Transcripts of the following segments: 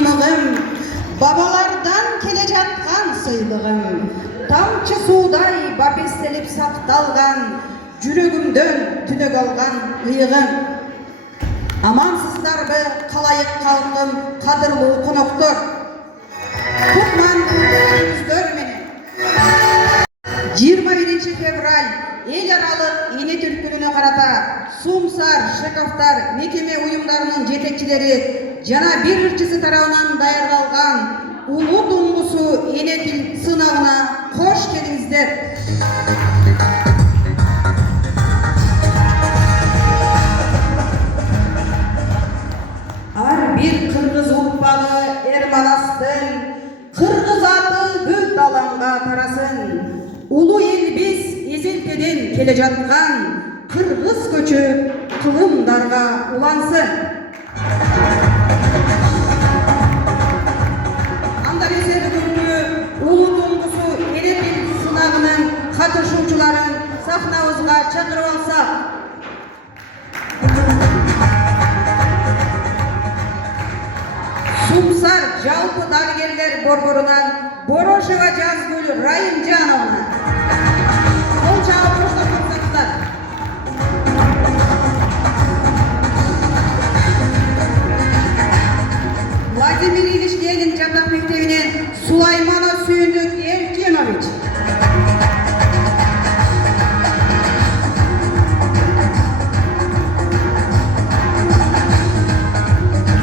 кыймыгым, бабалардан келе жаткан сыйлыгым, тамчы суудай бапестелип сакталган, жүрөгүмдөн түнөк алган ыйыгым. Амансыздарбы калайык калкым, кадырлуу коноктор, кутман күнүңүздөр менен 21 февраль эл аралык эне түркүнүнө карата Сумсар, Шековтар мекеме уюмдарынын жетекчилери жана бир ырчысы тарабынан даярдалган улуу дуңгусу эне тил сынагына кош келиңиздер. Ар бир кыргыз урпагы Эрманастын кыргыз аты бүт алаңга тарасын. Улуу элбиз эзелтеден келе жаткан кыргыз көчү кылымдарга улансын. Анда эмесе бүгүнкү улуу дуңгусу эне тил сынагынын катышуучуларын сахнабызга чакырып алсак. Сумсар жалпы дарыгерлер борборунан Борошева Жазгүл Райымжановна. Кол чабып коштоңуздар. Владимир Ильич Ленин жатак мектебинен Сулайманов Сүйүндүк Элкенович.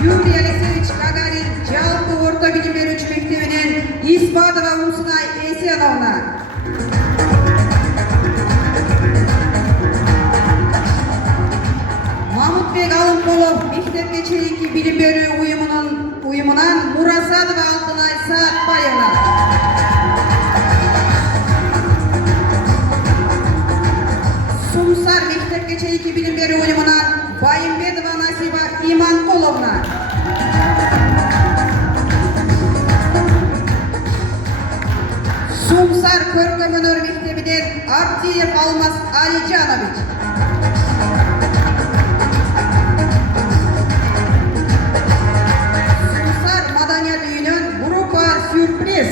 Юрий Алексеевич Гагарин жалпы орто билим берүүчү мектебинен Испадова Усунай Эсеновна. Мамутбек Алымкулов мектепке чейинки билим берүү уюмунан Мурасадова Алтынай Саатбаевна. Сумсар мектепке чейинки билим берүү уюмунан Байымбетова Насиба Иманкуловна. Сумсар көркөм өнөр мектебинен Артиев Алмаз Алижанович. Сумсар маданият үйүнөн группа Сюрприз.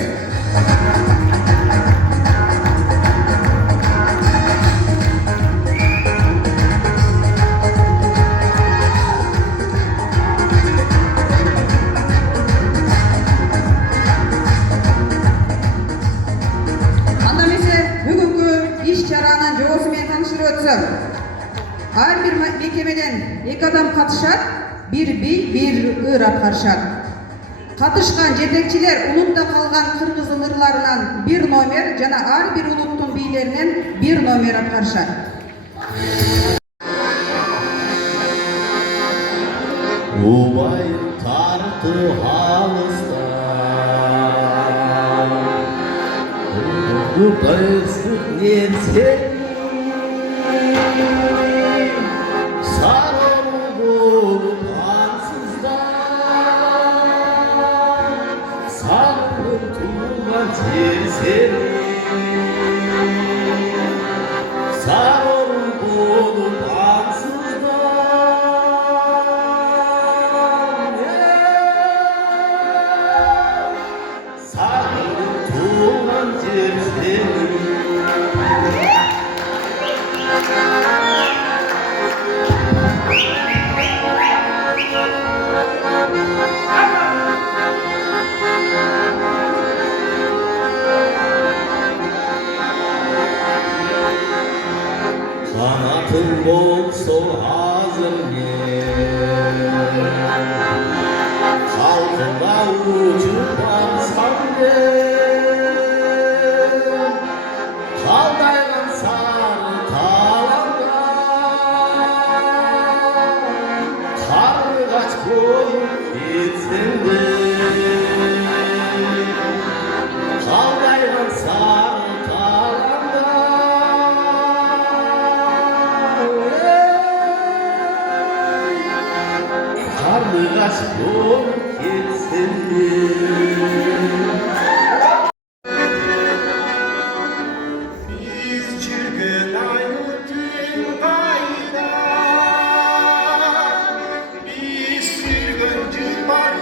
Ар бир мекемеден 2 адам катышат, бир би, бир ыр аткарышат. Катышкан жетекчилер улутта калган кыргыздын ырларынан 1 номер жана ар бир улуттун бийлеринен 1 номер аткарышат. Убай тарты алыста, Кутайсыз нерсе Kanatın bolso hazır men, halkında uçup barsam ben, kaldaygan sarı talanda, kargaç koyup gitsen de, kaldaygan sarı talanda, kargaç koyup gitsen de. Biz çırgın cırpar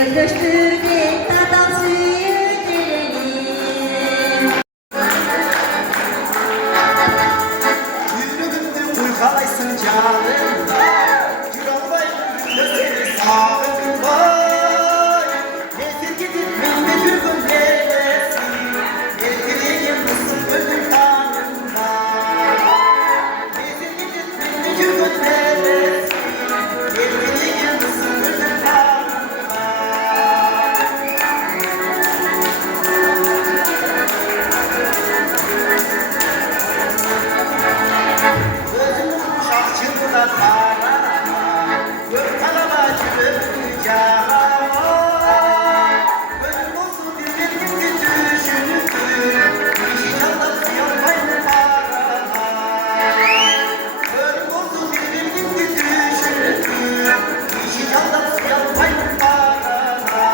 Öpüştürmek adam sürülerini. Yüzünü uykalaysın canımda, gül olmayın seni sağım var. Getir gidip beni türküm neylesin, getireyim mısın ölüm tanrımda. Getir gidip beni türküm neylesin, getireyim mısın ölüm tanrımda. Gözümün şahçında tarama, gök talaba çıkınca. Gözüm olsun bir bilgin düşünürsün, işi çaldan yapmayın parama. Gözüm olsun bir bilgin düşünürsün, işi çaldan yapmayın parama.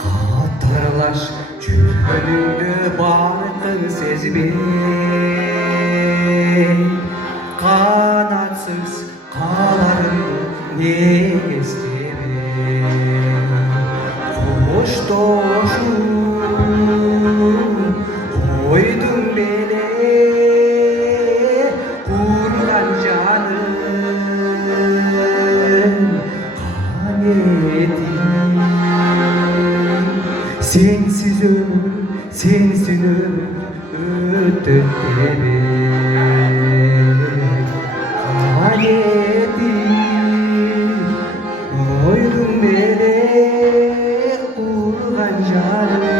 Hatırlaş çölünde barkın sezbey, kanatsız kalarında ne isteme. Hoş doşum koydum beni kurban canım kanedim. Sensiz ömür, sensin ömür öttü beni. Hanedim, koydun beni kurban canım.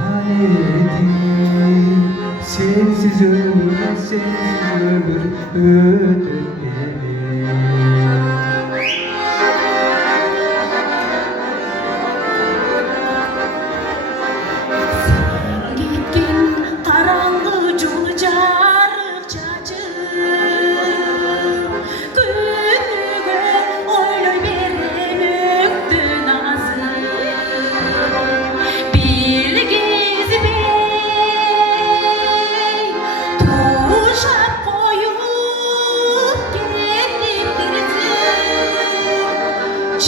Hanedim, sensiz ömür, sensiz ömür öttü beni. Gittin karanlığı yolu carık çacım. Günlüğe oylay veremektin azı. Bilgiz bey tuşak koyup gittirsin.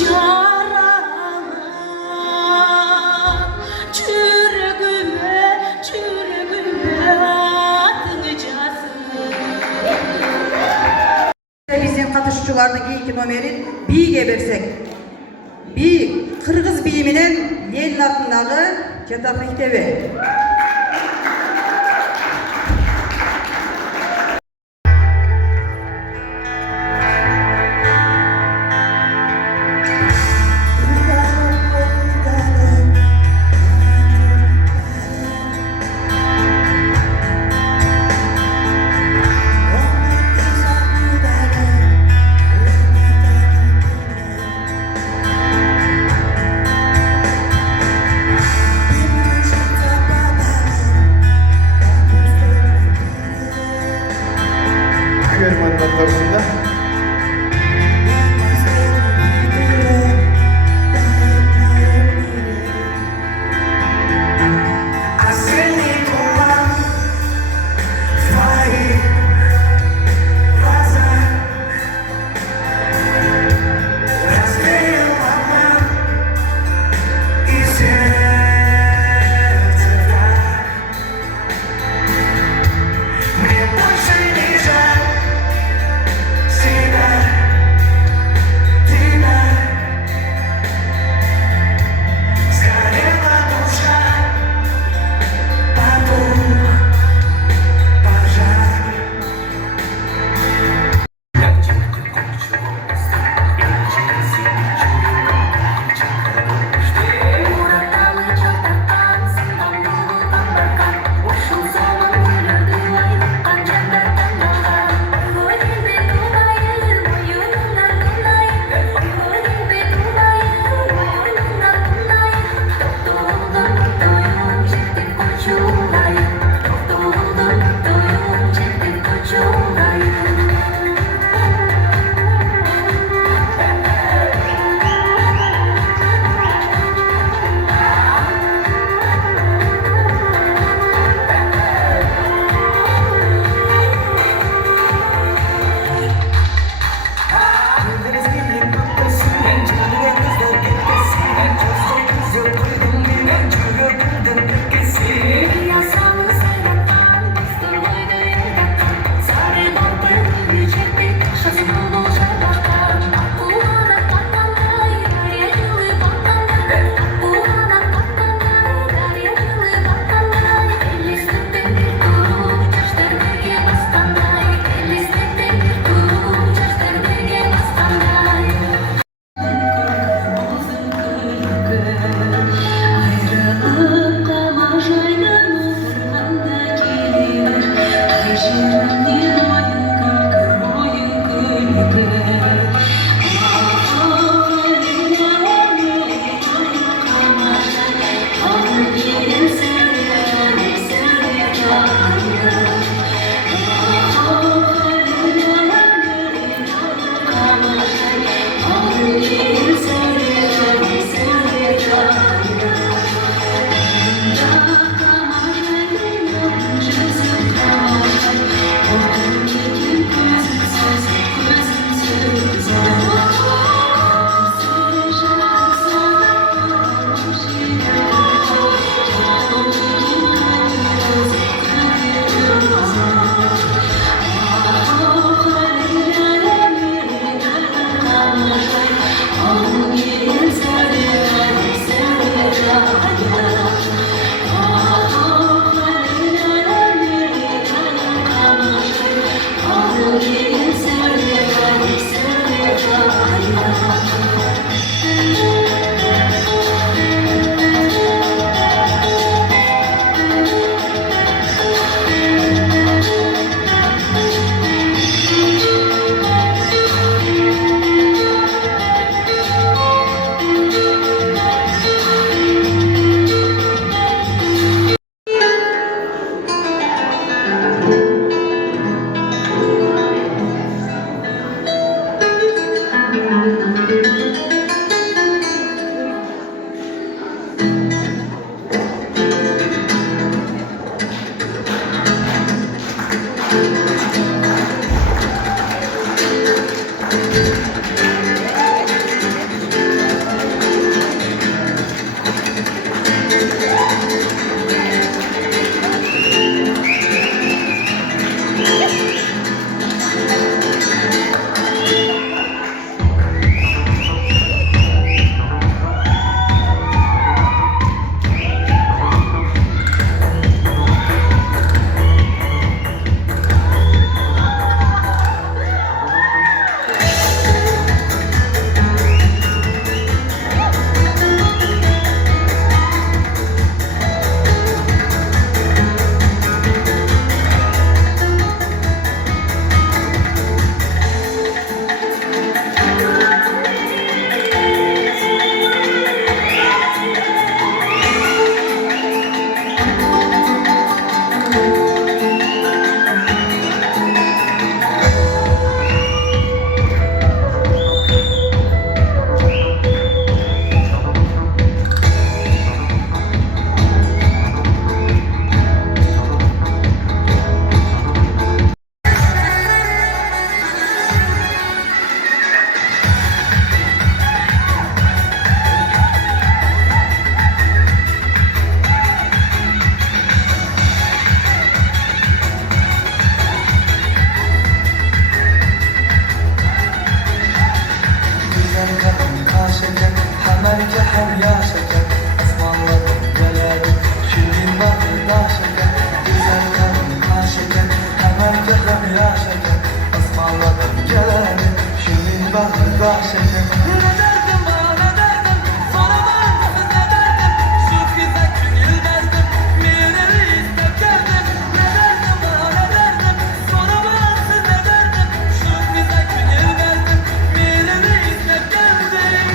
Yaralar çürgüme atınacasın. Bizim katışçılardaki iki numerin bir gebersek. Bir Kırgız biyiminin Lenin adındaki Cetak Mektebi. Thank bağrında şeker Güzel karnına şeker Hemen cezamı yaşarken Ismarladım gelelim Şirin bağrında şeker Ne derdim bana derdim Soramam siz ne derdim Şu güzel gün derdim Mineleri istep geldim Ne derdim bana derdim Soramam siz ne derdim Şu güzel gün derdim Mineleri istep geldim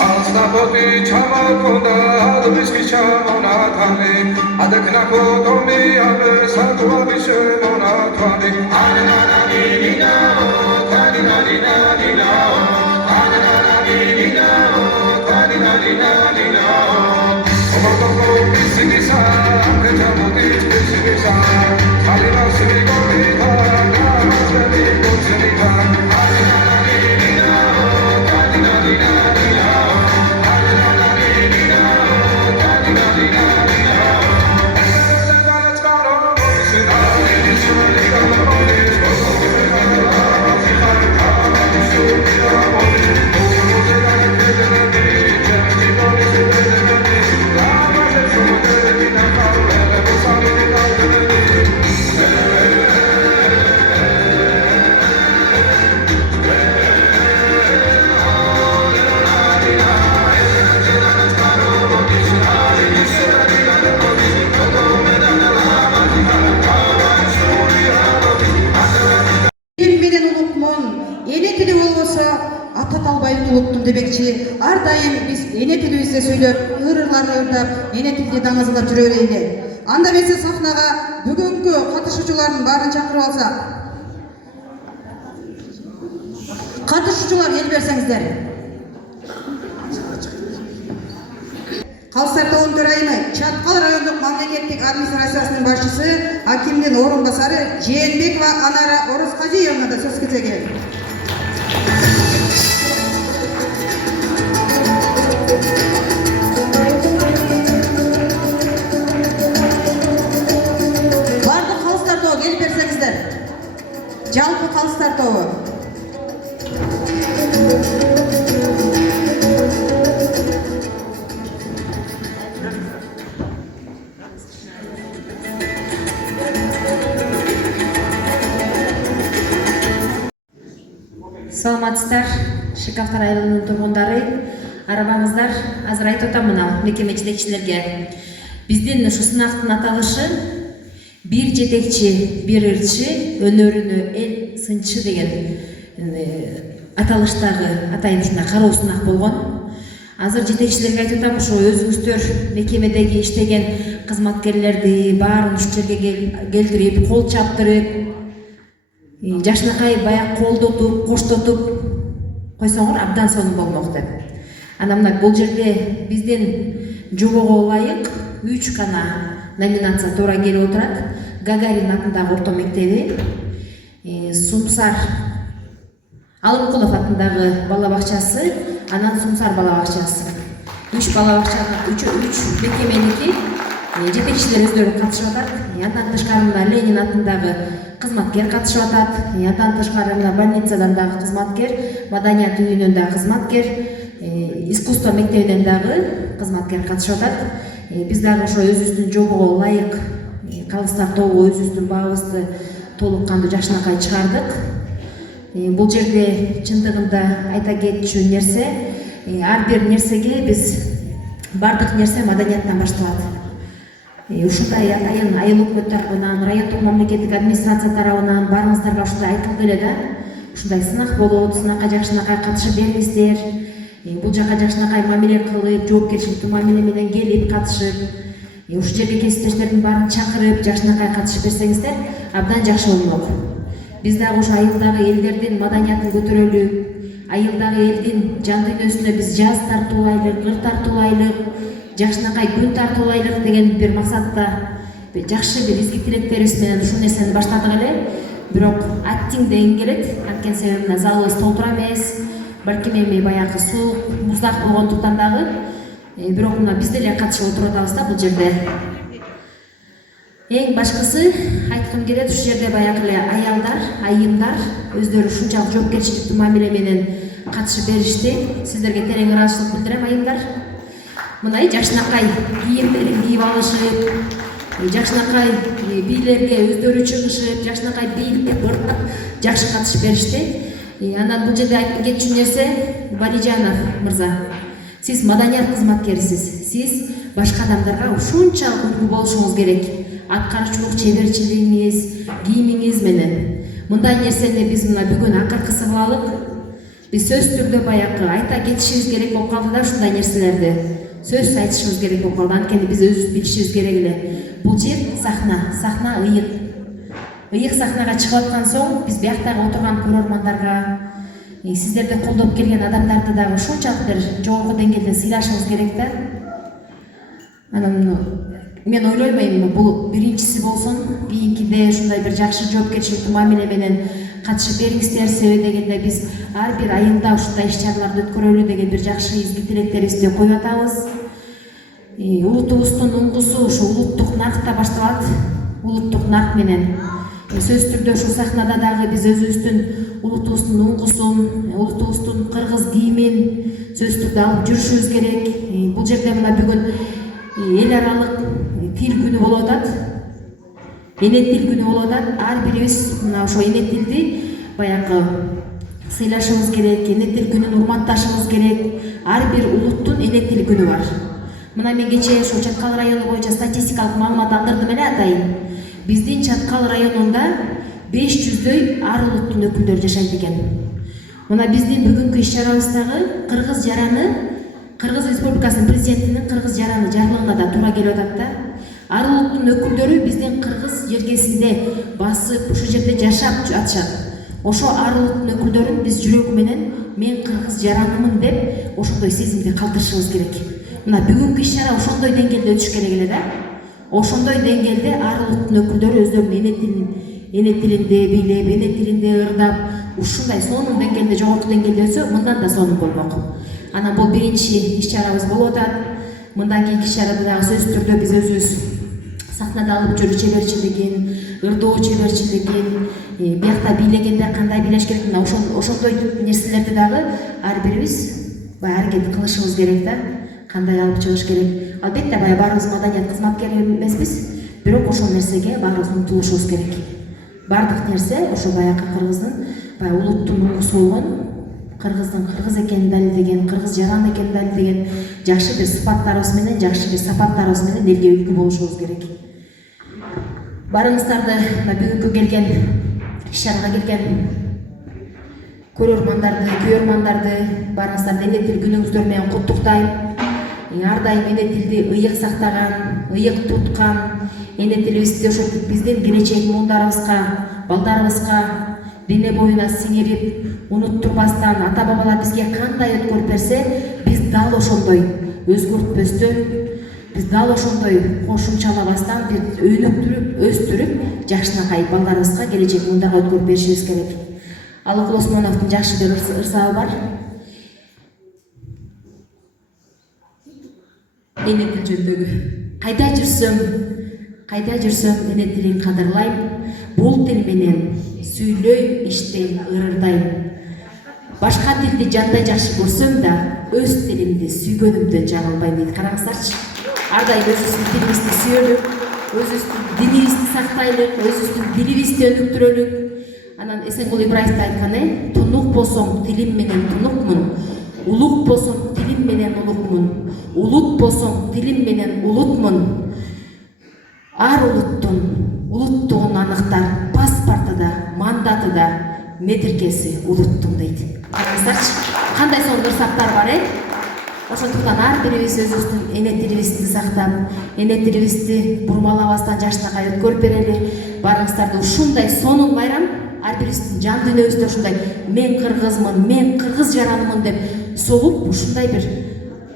Asnapoti chamakonda adviski chamona thale adakna ko tomi abe sakwa bishmona thale anana ni na o thani na ni na o anana ni na o thani na ni na o omoto ko bisigisa prejamoti bisigisa thali na sri ko bidha na sri ko sri ka anana ni na o thani na ni na Эл менен улукмон эне тили болбосо ата талбайын улуттум демекчи ар дайым биз эне тилибизде сүйлөп ырырларды ырдап эне тилди даңазалап жүрө берели. Анда эмесе сахнага бүгүнкү катышуучулардын баарын чакырып алсак. Катышуучулар эл берсеңиздер. Калыстар тобунун төрайымы, Чаткал райондук мамлекеттик администрациясынын башчысы, акимдин орун басары Жээнбекова Анара Орусказиевна да сөз кезеги. Бардык калыстар тобу келип берсеңиздер. Жалпы калыстар тобу. Саламатсыздар, Шыкавтар айылынын тургундары, арабаңыздар, азыр айтып атам мына мекеме жетекчилерге. Биздин ушу сынактын аталышы бир жетекчи, бир ырчы, өнөрүнө эл сынчы деген аталыштагы атайын ушундай кароо сынак болгон. Азыр жетекчилерге айтып атам, ушу өзүңүздөр мекемедеги иштеген кызматкерлерди баарын ушул жерге келтирип, кол чаптырып, жашынакай баягы колдотуп, коштотуп койсоңор абдан сонун болмок деп. Анан мына бул жерде биздин жобого ылайык 3 гана номинация туура келип отурат. Гагарин атындагы орто мектеби, Сумсар Алымкулов атындагы бала бакчасы, анан Сумсар бала бакчасы. 3 бала бакчанын 3 мекеменики жетекчилер өздөрү катышып атат. Андан тышкары мына Ленин атындагы кызматкер катышып атат. Андан тышкары мына больницадан дагы кызматкер, маданият үйүнөн дагы кызматкер, искусство мектебинен дагы кызматкер катышып атат. Биз дагы ошо өзүбүздүн жобого ылайык калыстар тобу өзүбүздүн баабызды толук кандуу жакшынакай чыгардык. Бул жерде чындыгында айта кетчү нерсе, ар бир нерсеге биз бардык нерсе маданияттан башталат. Ушундай айыл өкмөт тарабынан, райондук мамлекеттик администрация тарабынан баарыңыздарга ушундай айтылды эле да. Ушундай сынак болот, сынакка жакшынакай катышып бериңиздер. Бул жака жакшынакай мамиле кылып, жоопкерчиликтүү мамиле менен келип катышып, ушул жерге кесиптештердин баарын чакырып, жакшынакай катышып берсеңиздер, абдан жакшы болмок. Биз дагы ушу айылдагы элдердин маданиятын көтөрөлү, айылдагы элдин жан дүйнөсүнө биз жаз тартуулайлык, кыр тартуулайлык, жакшынакай күн тартуулайлык деген бир максатта жакшы бир изги тилектерибиз менен ушул нерсени баштадык эле. Бирок аттиң деген келет, анткени себебинен залыбыз толтура эмес, балким эми баягы суук, муздак болгондуктан дагы, бирок мына биз деле катышып отуруп атабыз да бул жерде. Эң башкысы айткым келет, ушул жерде баягы эле аялдар, айымдар өздөрү ушунчалык жоопкерчиликтүү мамиле менен катышып беришти. Сиздерге терең ыраазычылык билдирем, айымдар. Мына жакшынакай кийимдерин кийип алышып, жакшынакай бийлерге өздөрү чыгышып, жакшынакай бийликке ырдап жакшы катышып беришти. Андан бул жерде айтып кетчү нерсе, Валижанов мырза, сиз маданият кызматкерисиз. Сиз башка адамдарга ушунчалык үлгү болушуңуз керек. Аткарчылык чеберчилигиңиз, кийимиңиз менен. Мындай нерсени биз мына бүгүн акыркысы кылалык. Биз сөз түрдө баягы айта кетишибиз керек болуп калды да ушундай нерселерди. Сөз айтышыбыз керек болуп калды. Анткени биз өзүбүз билишибиз керек эле. Бул жер сахна ыйык. Ыйык сахнага чыгып аткан соң биз бияктагы отурган көрөрмандарга, сиздерди колдоп келген адамдарды дагы ушунчалык бир жогорку деңгээлде сыйлашыбыз керек да. Анан мен ойлойм, бул биринчиси болсун. Кийинкиде ушундай бир жакшы жоопкерчиликтүү мамиле менен катышып бериңиздер. Себеби дегенде биз ар бир айылда ушундай иш-чараларды өткөрөлү деген бир жакшы изги тилектерибизди коюп атабыз. Улутубуздун уңгусу ушу улуттук наркта башталат. Улуттук нарк менен сөз түрдө ушул сахнада дагы биз өзүбүздүн улутубуздун уңгусун, улутубуздун кыргыз кийимин сөз түрдө алып жүрүшүбүз керек. Бул жерде мына бүгүн эл аралык тил күнү болуп атат. Эне тил күнү болуп атат. Ар бирибиз мына ошо эне тилди баягы сыйлашыбыз керек, эне тил күнүн урматташыбыз керек. Ар бир улуттун эне тил күнү бар. Мына мен кечээ ошо Чаткал району боюнча статистикалык маалымат алдырдым эле атайын. Биздин Чаткал районунда 500дөй ар улуттун өкүлдөрү жашайт экен. Мына биздин бүгүнкү иш-чарабыздагы Кыргыз жараны, Кыргыз Республикасынын президентинин Кыргыз жараны жарлыгына да туура келип атат да. Ар улуттун өкүлдөрү биздин Кыргыз жергесинде басып, ушул жерде жашап атышат. Ошо ар улуттун өкүлдөрүн биз жүрөгү менен мен Кыргыз жаранымын деп ошондой сезимди калтырышыбыз керек. Мына бүгүнкү иш-чара ошондой деңгээлде өтүш керек эле да. Ошондой деңгээлде ар улуттун өкүлдөрү өздөрүнүн эне тилинде бийлеп, эне тилинде ырдап, ушундай сонун деңгээлде, жогорку деңгээлде өтсө, мындан да сонун болмок. Анан бул биринчи иш-чарабыз болуп атат. Мындан кийинки иш-чарада дагы сөз түрдө биз өзүбүз сахнада алып жүрүү чеберчилигин, ырдоо чеберчилигин, биякта бийлегенде кандай бийлеш керек, мына ошондой нерселерди дагы ар бирибиз аракет кылышыбыз керек да. Кандай алып чыгыш керек. Албетте баарыбыз маданият кызматкери эмеспиз, бирок ошол нерсеге баарыбыз умтулушубуз керек. Бардык нерсе ошо баягы Кыргыздын улуттун уңгусу болгон, Кыргыздын кыргыз экенин далилдеген, кыргыз жаран экенин далилдеген жакшы бир сыпаттарыбыз менен, жакшы бир сапаттарыбыз менен элге үлгү болушубуз керек. Барыңыздарды бүгүнкү келген иш-чарага келген көрөрмандарды барыңыздарды эне тил күнүңүздөр менен куттуктайм. Ар дайым эне тилди ыйык сактаган, ыйык туткан, эне тилибизди ошентип биздин келечек муундарыбызга, балдарыбызга дене боюна сиңирип, унуттурбастан ата-бабалар бизге кандай өткөрүп берсе, биз дал ошондой өзгөртпөстөн биз дал ошондой кошумчалабастан бир өнүктүрүп өстүрүп жакшынакай балдарыбызга келечек мындарга өткөрүп беришибиз керек. Алык Осмоновдун жакшы бир ырсабы бар. Эне тил жөнүндөгү. Кайда жүрсөм эне тилин кадырлайм, бул тил менен сүйлөйм, иштейм, ырырдайм. Башка тилди жандай жакшы көрсөм да, өз тилимди сүйгөнүмдөн жаңылбайм дейт. Караңыздарчы. Ар дайым өзүбүздүн тилибизди сүйөлүк, өзүбүздүн динибизди сактайлык, өзүбүздүн дилибизди өнүктүрөлүк. Анан Эсенкул Ибраевди айткан, тунук болсоң тилим менен тунукмун, улук болсоң тилим менен улукмун, улут болсоң тилим менен улутмун. Ар улуттугун аныктар паспорту мандаты да, метиркеси улуттун дейт. Караңыздарчы, кандай сонун ырсактар бар, Ошондуктан ар бирибиз өзүбүздүн эне тилибизди сактап, эне тилибизди бурмалабастан жакшынакай өткөрүп берели. Баарыңыздарды ушундай сонун байрам, ар бирибиздин жан дүйнөбүздө ушундай мен кыргызмын, мен кыргыз жаранымын деп согуп, ушундай бир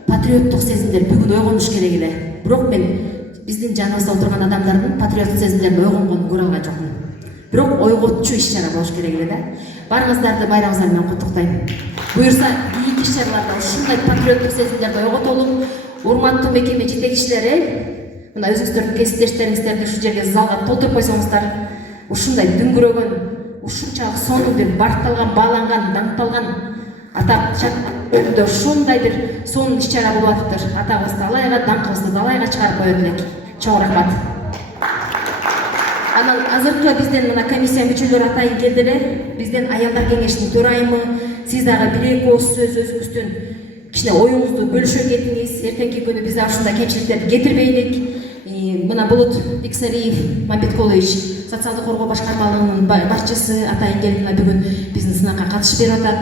патриоттук сезимдер бүгүн ойгонуш керек эле. Бирок мен биздин жаныбызда отурган адамдардын патриоттук сезимдерин ойгонгонун көрө алган жокмун. Бирок ойготчу иш-чара болуш керек эле да. Баарыңыздарды байрамыңыздар менен куттуктайм. Буюрса, кийинки иш-чараларда ушундай патриоттук сезимдерди ойготолук. Урматтуу мекеме жетекчилери, мына өзүңүздөрдүн кесиптештериңиздерди ушул жерге залга толтуруп койсоңуздар, ушундай дүңгүрөгөн, ушунчалык сонун бир баркталган, бааланган, даңкталган атап өнүндө ушундай бир сонун иш-чара болуп атыптыр. Атабызды алайга, даңкыбызды далайга чыгарып коет элек. Чоң рахмат. Анан азыркы бизден мына комиссия мүчөлөрү атайын келдилер. Бизден аялдар кеңешинин төрайымы, сиз дагы бир-эки ооз сөз өзүңүздүн кичине оюңузду бөлүшө кетиңиз. Эртеңки күнү биз ушундай кемчиликтерди кетирбейлик. Мына Булут Бексариев Мамбеткулович, социалдык коргоо башкармалыгынын башчысы атайын келип мына бүгүн биздин сынакка катышып берип атат.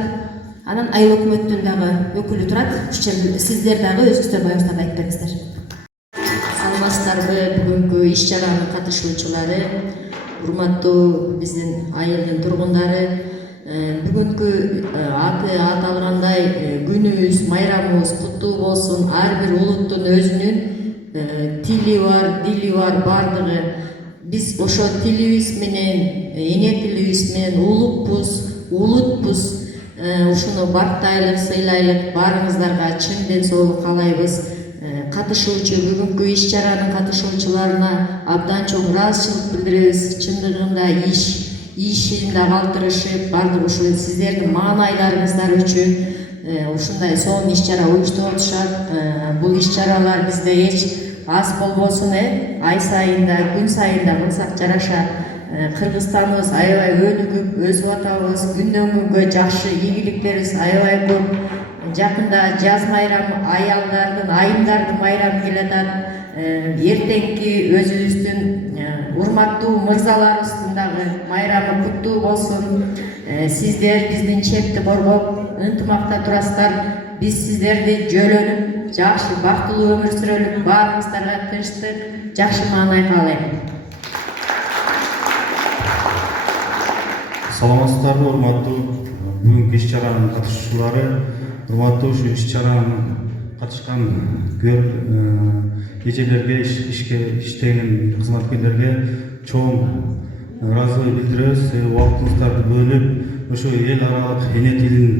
Анан айыл өкмөттүн дагы өкүлү турат. Ушул жерде сиздер дагы өзүңүздөр боюңуздарды айтып бериңиздер. Саламатсыздарбы, бүгүнкү иш-чаранын катышуучулары, урматтуу биздин айылдын тургундары, бүгүнкү аты аталгандай күнүбүз, майрамыбыз куттуу болсун. Ар бир улуттун өзүнүн тили бар, дили бар, бардыгы. Биз ошо тилибиз менен, эне тилибиз менен улукпуз, улутпуз. Ушуну бактайлык, сыйлайлык, баарыңыздарга чын ден соолук каалайбыз. Катышуучу бүгүнкү иш-чаранын катышуучуларына абдан чоң ыраазычылык билдиребиз. Чындыгында ишинде калтырышып, бардык ушул сиздердин маанайларыңыздар үчүн ушундай сонун иш-чара уюштуруп атышат. Бул иш-чаралар бизде эч аз болбосун, ай сайында, күн сайында кылсак жараша. Кыргызстаныбыз аябай өнүгүп, өсүп атабыз. Күндөн күнгө жакшы ийгиликтерибиз аябай көп. Жакында жаз майрамы, аялдардын, айымдардын майрамы келатат. Эртеңки өзүбүздүн урматтуу мырзаларыбыздын дагы майрамы куттуу болсун. Сиздер биздин чепти коргоп, ынтымакта турасыздар. Биз сиздерди жөлөнүп, жакшы, бактылуу өмүр сүрөлүк. Баарыңыздарга тынчтык, жакшы маанай каалайм. Саламатсыздарбы, урматтуу бүгүнкү иш-чаранын катышуучулары, урматтуу ушу иш-чаранын катышкан эжелерге, иштеген кызматкерлерге чоң ыраазычылык билдиребиз. Убактыңыздарды бөлүп, ошо эл аралык эне тилин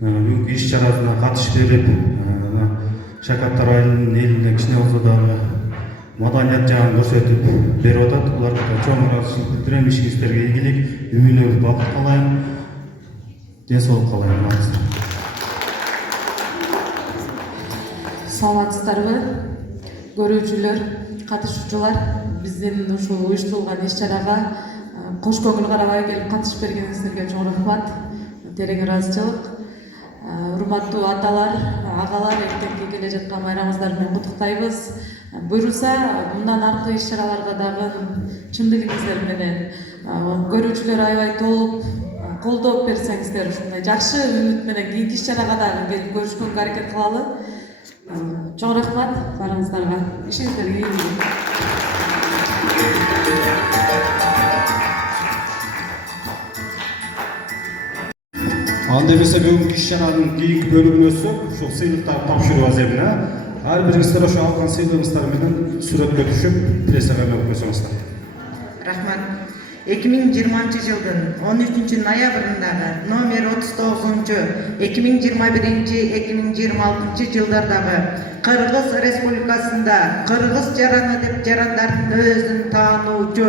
бүгүнкү иш-чарасына катышып берип, Шакаттар айылынын элине кичине болсо дагы маданият жагын көрсөтүп берип атат. Буларга чоң ыраазычылык билдирем. Ишиңиздерге ийгилик, үйүнө бакыт каалайм, ден соолук каалайм. Саламатсыздарбы, көрүүчүлөр, катышуучулар, биздин ушул уюштурулган иш-чарага кош көңүл карабай келип катышып бергениңиздерге чоң рахмат, терең ыраазычылык. Урматтуу аталар, агалар, эртеңки келе жаткан майрамыңыздар менен куттуктайбыз. Буюрса, мындан аркы иш-чараларга дагы чындыгыңыздар менен көрүүчүлөр аябай толуп колдоп берсеңиздер, ушундай жакшы үмүт менен кийинки иш-чарага дагы келип көрүшкөнгө аракет кылалы. Чоң рахмат баарыңыздарга. Ишиңиздерге ийгилик. Анда эмесе бүгүнкү иш-чаранын кийинки бөлүгүнө өтсөк, ушул сыйлыктарды тапшыруу аземине ар бириңиздер ошо алган сыйлыгыңыздар менен сүрөткө түшүп пьесага өтүп койсоңуздар. Рахмат. 2020 жылдын 13 ноябрындагы номер 39 2021-2026 жылдардагы Кыргыз Республикасында кыргыз жараны деп жарандардын өзүн таануучу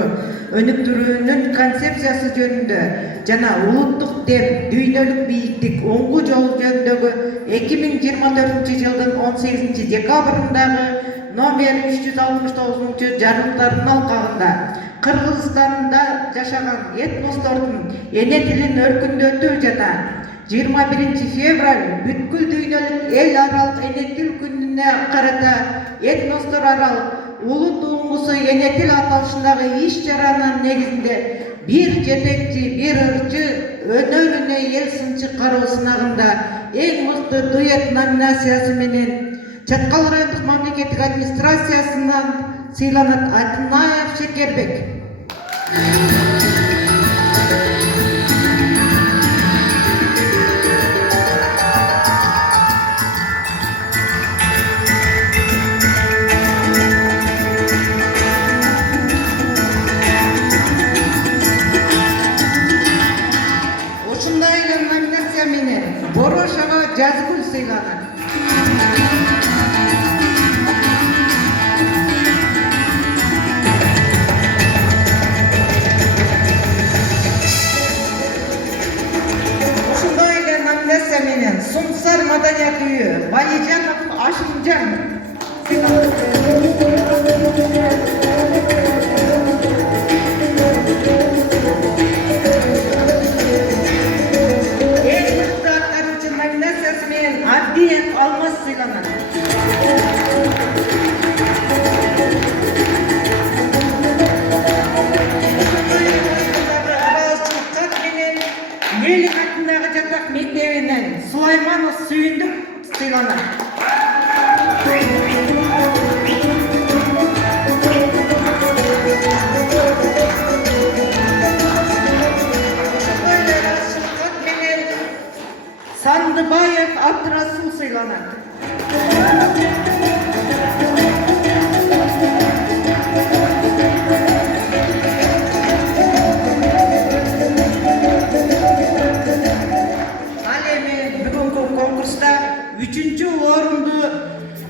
өнүктүрүүнүн концепциясы жөнүндө жана улуттук дем, дүйнөлүк бийиктик, оңгу жол жөнүндөгү 2024 жылдын 18 декабрындагы номер 369 жарлыктардын алкагында Кыргызстанда жашаган этностордун эне тилин өркүндөтүү жана 21 февраль бүткүл дүйнөлүк эл аралык эне тил күнүнө карата этностор аралык улут уңгусу эне тил аталышындагы иш-чаранын негизинде бир жетекчи, бир ырчы өнөрүнө эл сынчы кароо сынагында эң мыкты дуэт номинациясы менен Чаткал райондук мамлекеттик администрациясынан сыйланат Атынаев Шекербек. Ушундай эле номинация менен Борошова Жазгүл сыйланат. Менен Сумсар маданият үйү Валижанов Ашимжан эң мыкты аткаруучу номинациясы менен Абдиев Алмаз сыйланат. Нелик атындагы жатак мектебинен Сулайманов Сүйүндүк сыйланат. Сандыбаев Абдрасул сыйланат.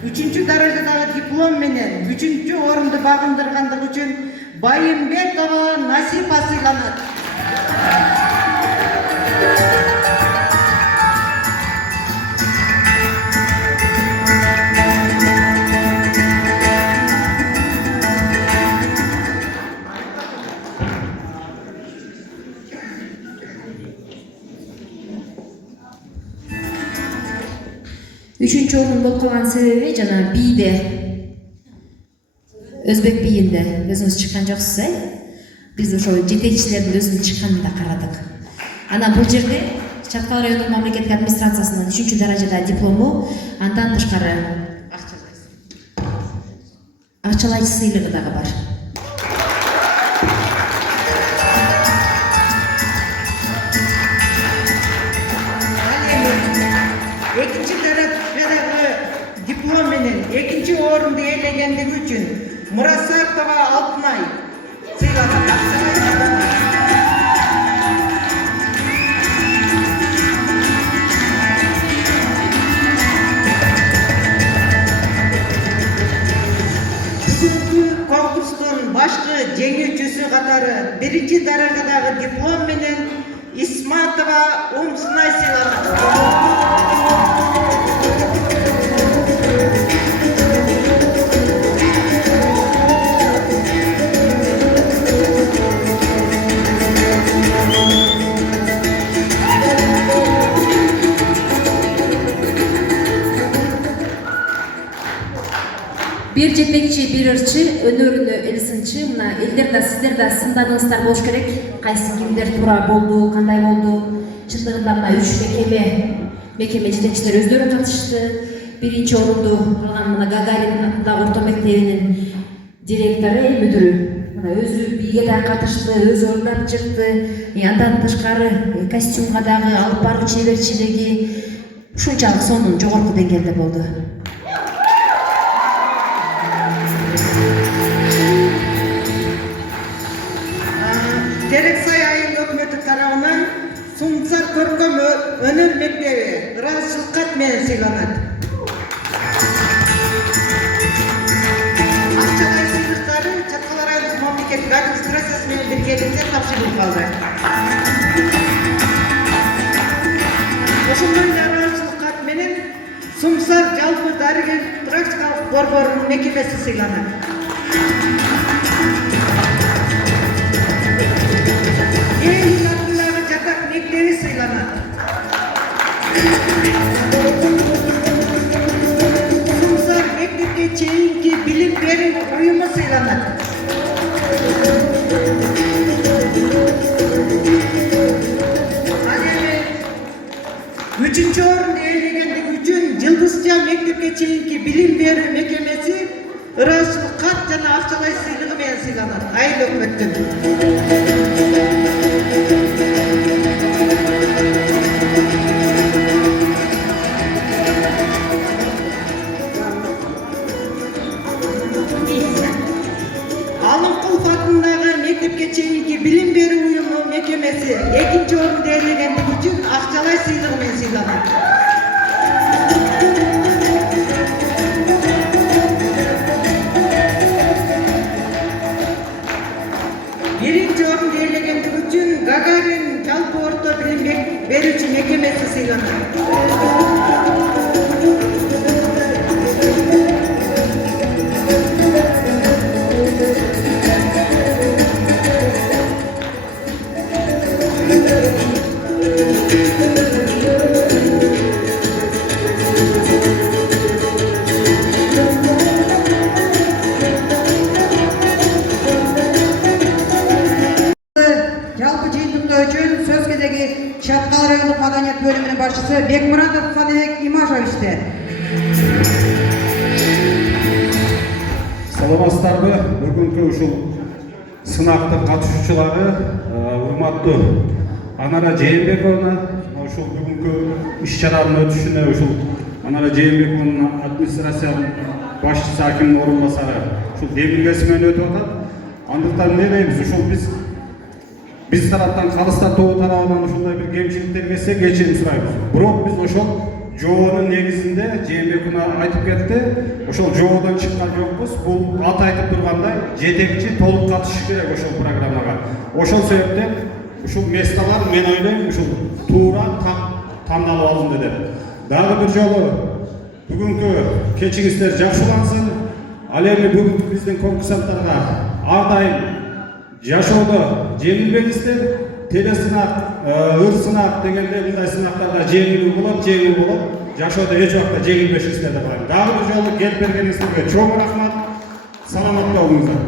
Үчүнчү даражадагы диплом менен 3-чү орунду багындыргандыгы үчүн Байымбекова Насипа сыйланат. Үчүнчү орун болуп калган себеби жана бийде өзбек бийинде өзүңүз чыккан жоксуз, биз ошол жетекчилердин өзүнүн чыкканын да карадык. Анан бул жерде Чаткал райондук мамлекеттик администрациясынын 3-чү даражада диплому, андан тышкары акчалайчы сыйлыгы дагы бар. Экинчи даражадагы диплом менен 2-чи орунду ээлегендиги үчүн Мурасартова Алтынай сыйланат. Конкурстун башкы жеңүүчүсү катары 1-чи даражадагы диплом менен Исматова Умсунай сыйланат. Бир жетекчи, бир ырчы, өнөрүнө эл сынчы, мына элдер да сиздер да сындадыңыздар болуш керек. Кайсы кимдер туура болду, кандай болду? Чындыгында мына 3 мекеме жетекчилери өздөрү катышты. 1-чи орунду алган мына Гагарин атындагы орто мектебинин директору, мүдүрү. Мына өзү бийге да катышты, өзү ордап чыкты. Андан тышкары костюмга дагы алып баруу чеберчилиги ушунчалык сонун жогорку деңгээлде болду. сыйланат. Акчалай сыйлыктары Чаткал райондук мамлекеттик администрациясы менен биргеликте тапшырылып калды. Ошондой ыраазычылык кат менен Сумсар жалпы дарыгер практикалык борборунун мекемеси сыйланат. Эл атындагы жатак мектеби сыйланат. Сумсар мектепке чейинки билим берүү уюму сыйланат. Ал эми 3-чү орунду ээлегендиги үчүн Жылдызча мектепке чейинки билим берүү мекемеси ыраазычылык кат жана акчалай сыйлыгы менен сыйланат. Айыл өкмөттөн. Алымкулов атындагы мектепке чейинки билим берүү уюму мекемеси 2-чү орунду ээлегендиги үчүн акчалай сыйлыгы менен сыйланат. 1-чү орунду ээлегендиги үчүн Гагарин жалпы орто билим берүүчү мекемеси сыйланат. Жалпы жыйынтыктоо үчүн сөз кезеги Чаткал райондук маданият бөлүмүнүн башчысы Бекмуратов Кадыбек Имашевичте. Саламатсыздарбы? Бүгүнкү ушул сынактын катышуучулары урматтуу Анара Жээнбековна ушул бүгүнкү иш-чаранын өтүшүнө ушул Анара Жээнбековнун администрациянын башчысы акимдин орун басары ушул демилгеси менен өтүп атат. Андыктан эмне дейбиз? Ушул биз тараптан калыстан тобу тарабынан ушундай бир кемчиликтер келсе кечирим сурайбыз. Бирок биз ошол жоонун негизинде Жээнбековна айтып кетти. Ошол жоодон чыккан жокпуз. Бул аты айтып тургандай жетекчи толук катышыш керек ошол программага. Ошол себептен ушул месталар мен ойлойм ушул туура тандалып алынды деп. Дагы бир жолу бүгүнкү кечиңиздер жакшы улансын. Ал эми бүгүнкү биздин конкурсанттарга ар дайым жашоодо жеңилбеңиздер. Телесынак, ыр сынак дегенде мындай сынактарда жеңил болот. Жашоодо эч убакта жеңилбешиңиздер деп коем. Дагы бир жолу келип бергениңиздерге чоң рахмат. Саламатта болуңуздар.